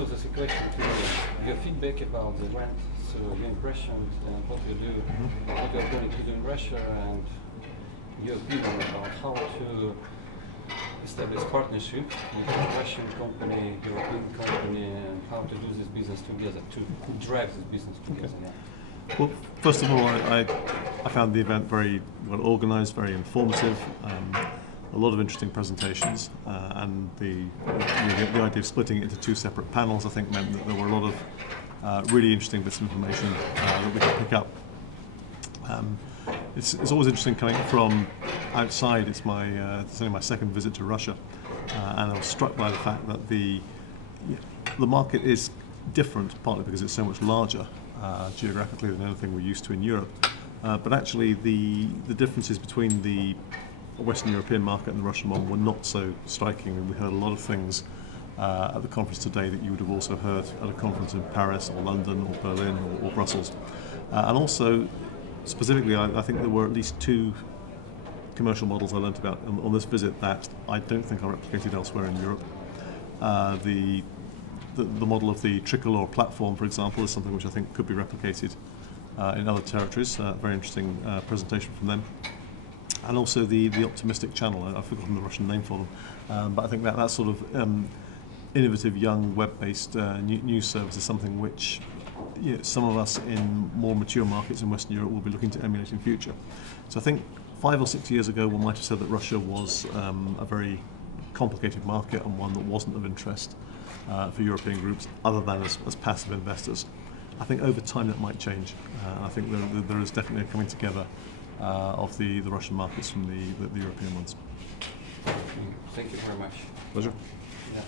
so the situation to your feedback about the event, so your impressions and what you do, what you're going to do in Russia, and your opinion about how to establish partnership with a Russian company, European company, and how to do this business together, to drive this business together. Okay. Well, first of all, I found the event very well organised, very informative, a lot of interesting presentations, and the idea of splitting it into two separate panels, I think, meant that there were a lot of really interesting bits of information that we could pick up. It's always interesting coming from outside. It's only my second visit to Russia, and I was struck by the fact that the market is different, partly because it's so much larger geographically than anything we're used to in Europe. But actually, the differences between the Western European market and the Russian one were not so striking. And we heard a lot of things at the conference today that you would have also heard at a conference in Paris or London or Berlin or Brussels. And also, specifically, I think there were at least two commercial models I learnt about on this visit that I don't think are replicated elsewhere in Europe. The model of the tricolor platform, for example, is something which I think could be replicated in other territories. Very interesting presentation from them. And also the optimistic channel. I've forgotten the Russian name for them, but I think that sort of innovative, young, web-based news service is something which some of us in more mature markets in Western Europe will be looking to emulate in future. So I think 5 or 6 years ago, one might have said that Russia was a very complicated market and one that wasn't of interest for European groups, other than as passive investors. I think over time that might change. I think there is definitely a coming together of the Russian markets from the European ones. Thank you very much. Pleasure. Yeah.